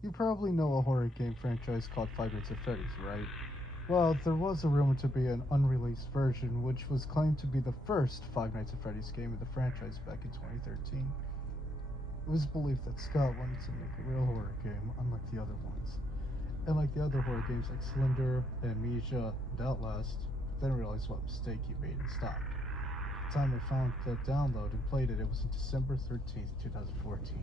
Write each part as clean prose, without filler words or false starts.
You probably know a horror game franchise called Five Nights at Freddy's, right? Well, there was a rumor to be an unreleased version, which was claimed to be the first Five Nights at Freddy's game in the franchise back in 2013. It was believed that Scott wanted to make a real horror game, unlike the other ones. And like the other horror games like Slender, Amnesia, and Outlast, then realized what mistake he made and stopped. The time I found the download and played it, it was on December 13th, 2014.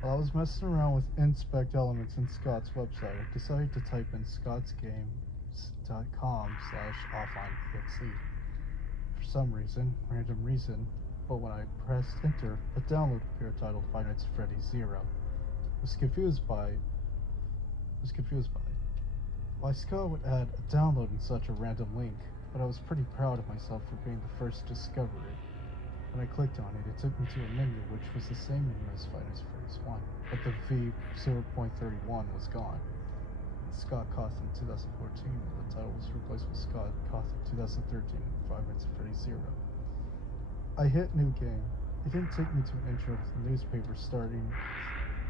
While I was messing around with inspect elements in Scott's website, I decided to type in scottsgames.com/offline.exe. For some reason, random reason, but when I pressed enter, a download appeared titled Five Nights at Freddy's Zero. Was confused by why Scott would add a download in such a random link, but I was pretty proud of myself for being the first to discover it. When I clicked on it, it took me to a menu which was the same menu as Five Nights at Freddy's 1, but the V0.31 was gone. Scott Cawthon 2014, and the title was replaced with Scott Cawthon 2013 and Five Nights at Freddy's Zero. I hit new game. It didn't take me to an intro with the newspaper starting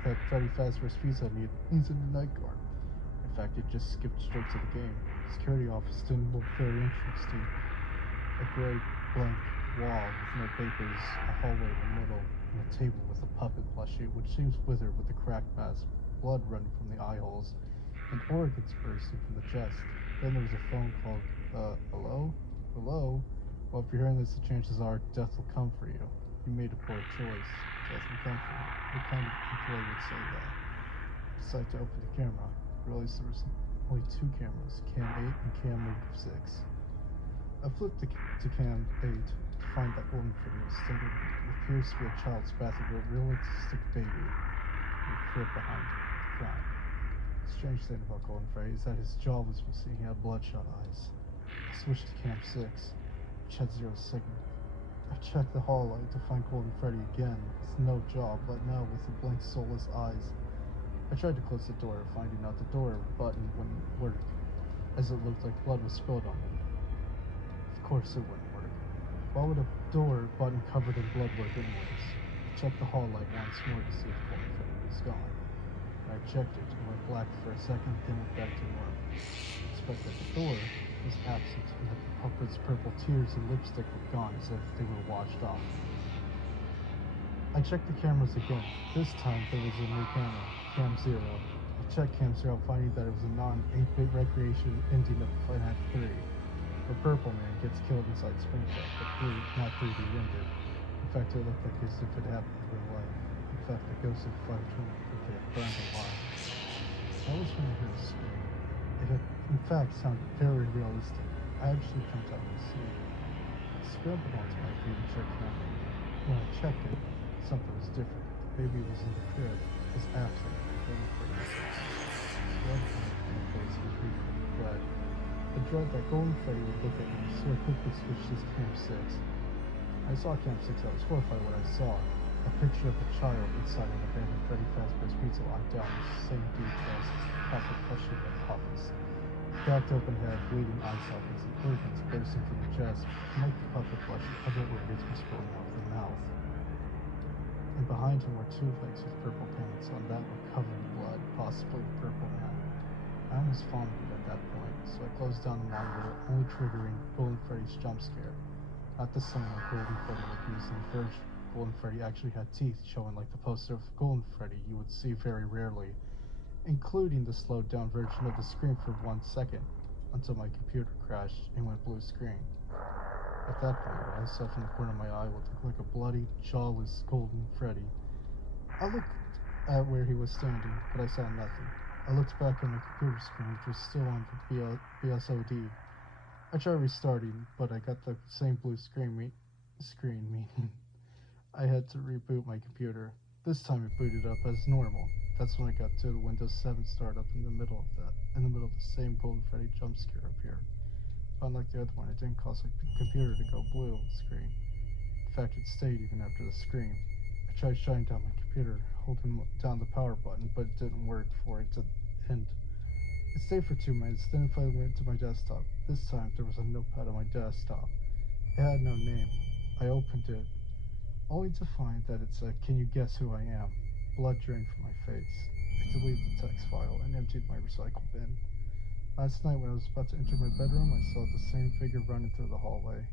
that Freddy Fazbear's Pizza needs a new night guard. In fact, it just skipped straight to the game. The security office didn't look very interesting. A gray blank wall with no papers, a hallway in the middle, and a table with a puppet plushie which seems withered with a cracked mask, blood running from the eye holes, and organs bursting from the chest. Then there was a phone called, hello? Hello? Well, if you're hearing this, the chances are death will come for you. You made a poor choice. Death will come for you. What kind of employee would say that? Decided to open the camera. Realized there was only two cameras, Cam 8 and Cam 6. I flipped to Cam 8 to find that golden Freddy was standing in what appears to be a child's bathroom with a realistic baby in a crib behind him, crying. The strange thing about Golden Freddy is that his jaw was missing. He had bloodshot eyes. I switched to Cam 6, which had zero signal. I checked the hall light to find Golden Freddy again, with no jaw, but now with the blank, soulless eyes. I tried to close the door, finding out the door button wouldn't work, as it looked like blood was spilled on it. Of course it wouldn't work. Why would a door button covered in blood work anyways? I checked the hall light once more to see if Golden Freddy was gone. When I checked it, it went black for a second, then went back to normal. I suspect that the door was absent and that the puppet's purple tears and lipstick were gone as if they were washed off. I checked the cameras again. This time there was a new camera, Cam 0. I checked Cam 0, finding that it was a non-8-bit recreation ending of Five Nights 3. The purple man gets killed inside Springfield, but not 3D rendered. In fact, it looked like as if it happened in real life. In fact, the ghost of 520 if they had burned alive. That was when I heard a scream. It had, in fact, sounded very realistic. I actually jumped out of the seat. I scrambled onto my feet and checked Cam 8. When I checked it, something was different. The baby was in the crib, was absent, waiting for me. Blood coming from the face was reading from the bread. The dread that Golden Freddy would look at me, so I quickly switched to Camp 6. I saw Camp 6, I was horrified when I saw it. A picture of a child inside an abandoned Freddy Fazbear's Pizza lying down with the same details as the puppet plushie in the office. Cracked open head, bleeding eye sockets, and organs bursting from the chest, and like the puppet plushie, other organs were spilling out of the mouth. And behind him were two legs with purple pants. On that were covered in blood, possibly the purple man. I almost vomited at that point, so I closed down the monitor, only triggering Golden Freddy's jump scare. Not the same like Golden Freddy like used in the version. Golden Freddy actually had teeth showing like the poster of Golden Freddy you would see very rarely, including the slowed down version of the screen for 1 second, until my computer crashed and went blue screen. At that point, all I saw from the corner of my eye would look like a bloody, jawless Golden Freddy. I looked at where he was standing, but I saw nothing. I looked back at my computer screen, which was still on the BSOD. I tried restarting, but I got the same blue screen meaning I had to reboot my computer. This time it booted up as normal. That's when I got to the Windows 7 startup in the middle of that. In the middle of the same Golden Freddy jump scare appeared. Unlike the other one, it didn't cause the computer to go blue screen. In fact, it stayed even after the scream. I tried shutting down my computer, holding down the power button, but it didn't work for it to end. It stayed for 2 minutes, then it finally went to my desktop. This time, there was a notepad on my desktop. It had no name. I opened it, only to find that it said, "Can you guess who I am?" Blood drained from my face. I deleted the text file and emptied my recycle bin. Last night, when I was about to enter my bedroom, I saw the same figure running through the hallway.